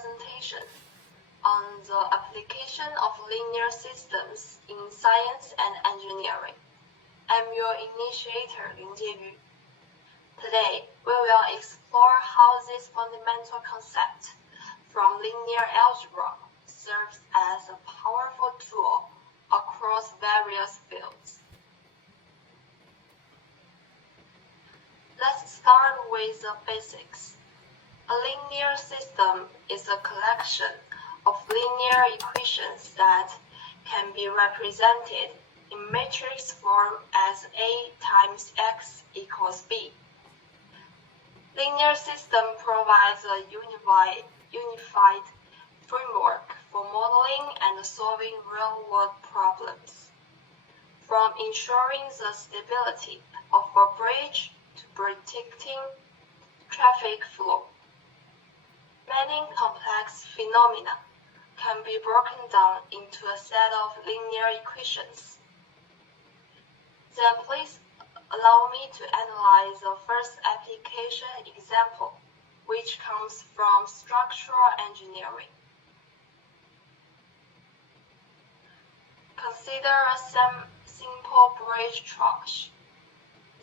presentation on the application of linear systems in science and engineering. I'm your initiator, Lin Jieyu. Today, we will explore how this fundamental concept from linear algebra serves as a powerful tool across various fields. Let's start with the basics. A linear system is a collection of linear equations that can be represented in matrix form as A times X equals B. Linear system provides a unified framework for modeling and solving real-world problems, from ensuring the stability of a bridge to predicting traffic flow. Many complex phenomena can be broken down into a set of linear equations. Then please allow me to analyze the first application example, which comes from structural engineering. Consider a simple bridge truss.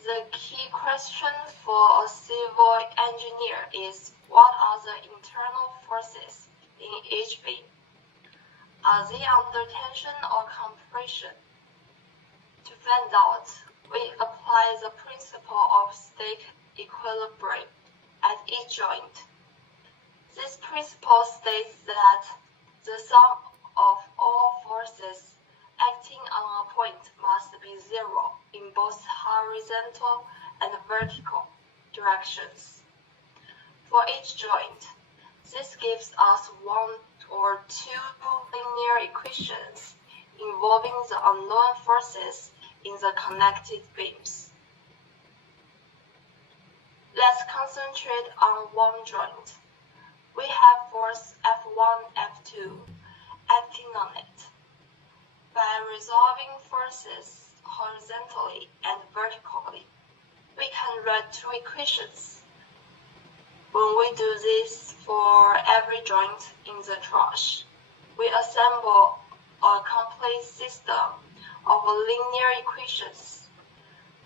The key question for a civil engineer is, what are the internal forces in each beam? Are they under tension or compression? To find out, we apply the principle of stake equilibrium at each joint. This principle states that the sum of all forces acting on a point must be zero in both horizontal and vertical directions. For each joint, this gives us one or two linear equations involving the unknown forces in the connected beams. Let's concentrate on one joint. We have force F1, F2 acting on it. By resolving forces horizontally and vertically, we can write two equations. When we do this for every joint in the truss, we assemble a complete system of linear equations.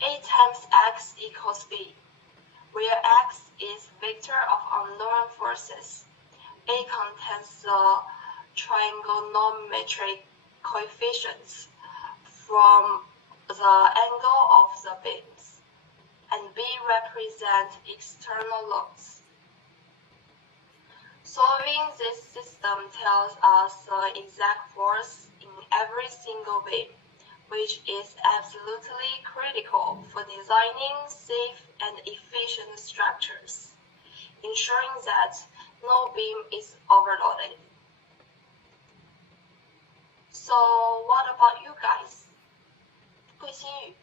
A times X equals B, where X is vector of unknown forces. A contains the trigonometric coefficients from the angle of the beams, and B represents external loads. Solving this system tells us the exact force in every single beam, which is absolutely critical for designing safe and efficient structures, ensuring that no beam is overloaded. So what about you guys? Guixinyu,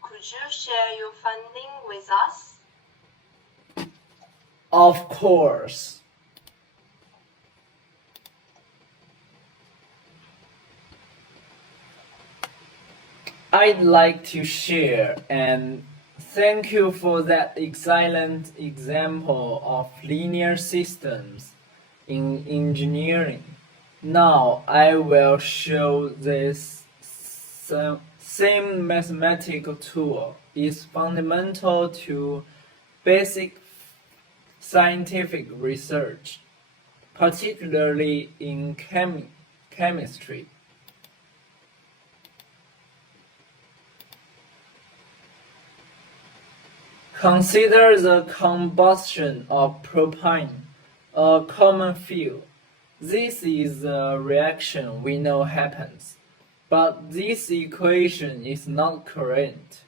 could you share your finding with us? Of course. I'd like to share, and thank you for that excellent example of linear systems in engineering. Now I will show this same mathematical tool is fundamental to basic scientific research, particularly in chemistry. Consider the combustion of propane, a common fuel. This is a reaction we know happens, but this equation is not correct.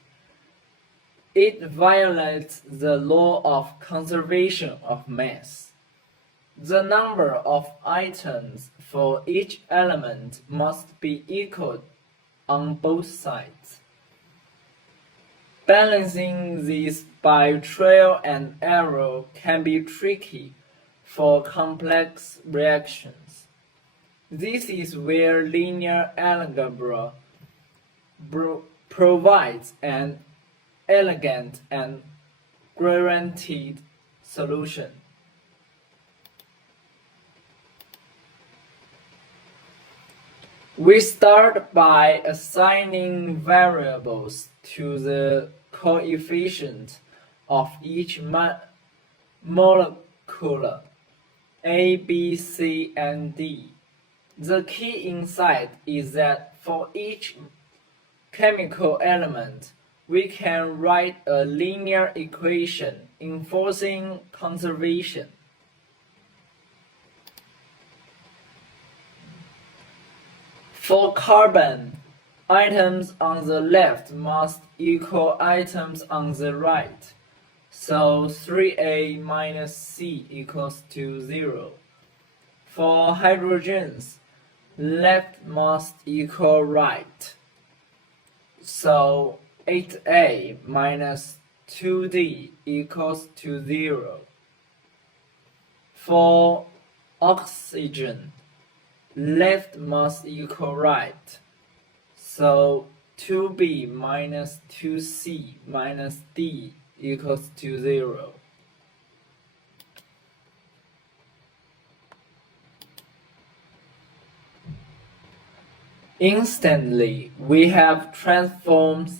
It violates the law of conservation of mass. The number of items for each element must be equal on both sides. Balancing this by trial and error can be tricky for complex reactions. This is where linear algebra provides an elegant and guaranteed solution. We start by assigning variables to the coefficient of each molecule A, B, C, and D. The key insight is that for each chemical element, we can write a linear equation enforcing conservation. For carbon, items on the left must equal items on the right, so 3A minus C equals to 0. For hydrogens, left must equal right, so 8A minus 2D equals to 0. For oxygen, left must equal right, so 2B minus 2C minus D equals to 0. Instantly, we have transformed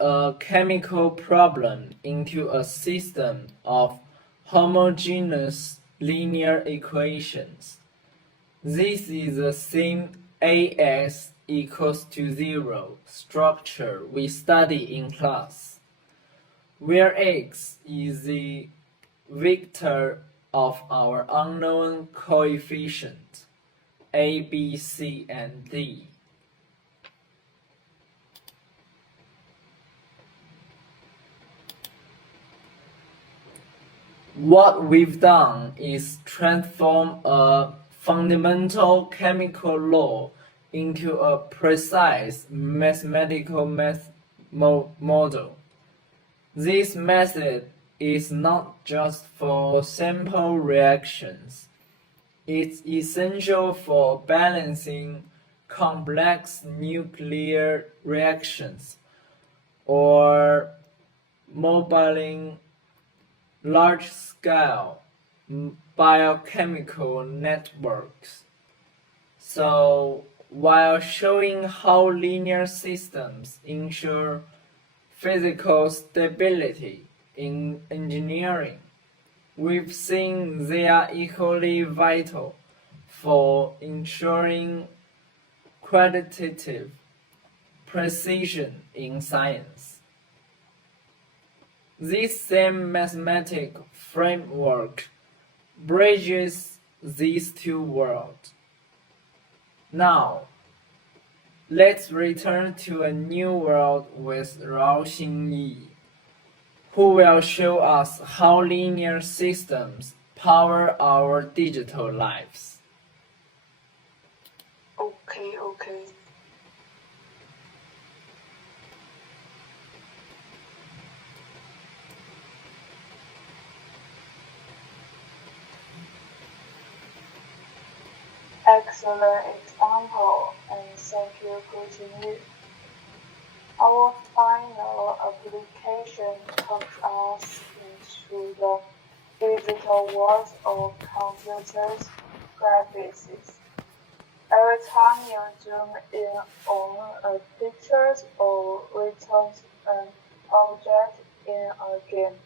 a chemical problem into a system of homogeneous linear equations. This is the same AS equals to 0 structure we study in class, where X is the vector of our unknown coefficient A, B, C, and D. What we've done is transform a fundamental chemical law into a precise mathematical model. This method is not just for simple reactions. It's essential for balancing complex nuclear reactions or modeling large-scale biochemical networks. So, while showing how linear systems ensure physical stability in engineering, we've seen they are equally vital for ensuring quantitative precision in science. This same mathematical framework bridges these two worlds. Now, let's return to a new world with Raoxin Yi, who will show us how linear systems power our digital lives. Okay. Excellent example, and thank you, Coach. Our final application takes us into the digital world of computers graphics. Every time you zoom in on a picture or return an object in a game,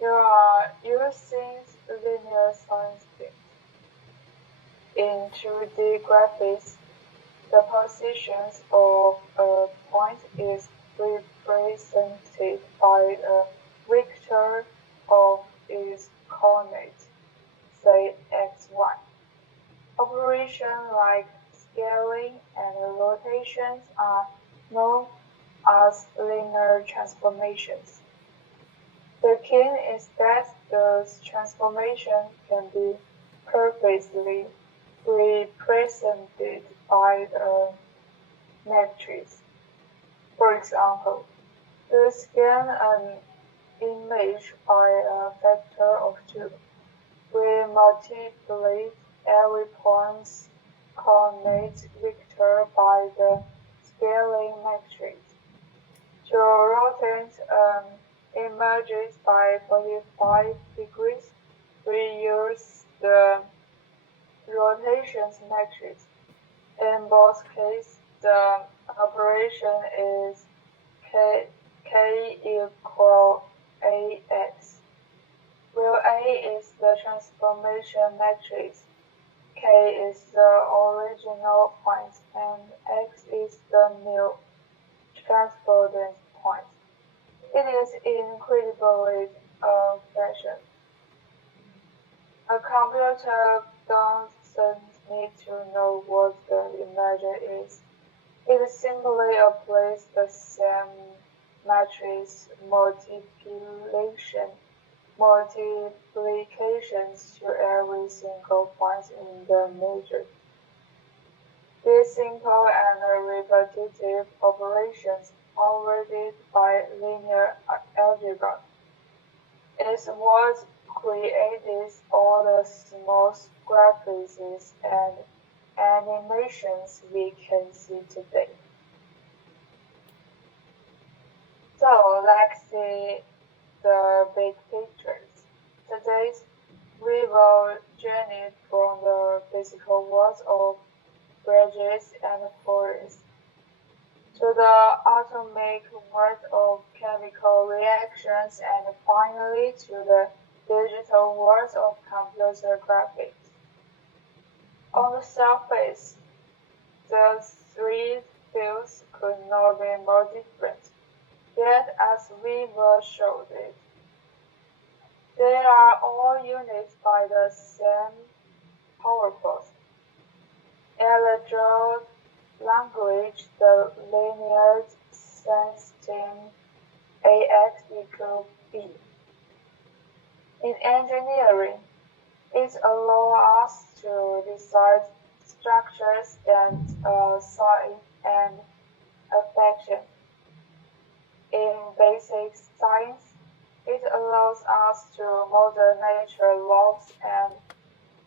you are using linear science. In 2D graphics, the positions of a point is represented by a vector of its coordinates, say xy. Operations like scaling and rotations are known as linear transformations. The key is that those transformations can be perfectly represented by a matrix. For example, to scan an image by a factor of 2, we multiply every point's coordinate vector by the scaling matrix. To rotate an image by 45 degrees, we use the rotation matrix. In both cases, the operation is k equal ax, where A is the transformation matrix, k is the original point, and x is the new transposed point. It is incredibly fashion. A computer doesn't need to know what the image is. It simply applies the same matrix multiplications to every single point in the matrix. These simple and repetitive operations provided by linear algebra is what creates all the small graphics and animations we can see today. So let's see the big pictures. Today we will journey from the physical worlds of bridges and forests to the atomic world of chemical reactions, and finally to the digital world of computer graphics. On the surface, the three fields could not be more different, yet as we will show it, they are all united by the same power force. Electrode language, the linear system AX equals B. In engineering, it allows us to decide structures and size and affection. In basic science, it allows us to model nature laws and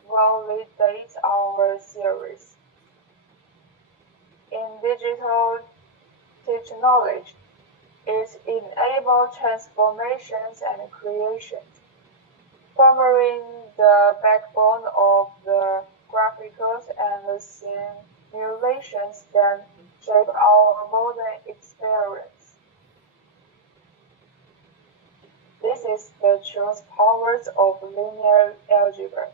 validate our theories. In digital technology, it enables transformations and creations, forming the backbone of the graphics and simulations that shape our modern experience. This is the true powers of linear algebra.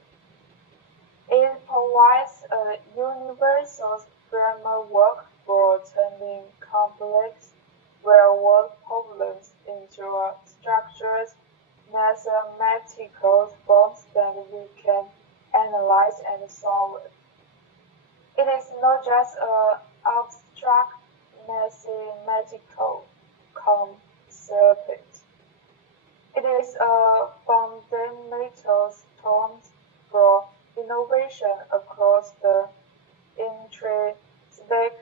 It provides a universal framework for turning complex real-world problems into structured mathematical forms that we can analyze and solve. It is not just an abstract mathematical concept. It is a fundamental stone for innovation across the intrinsic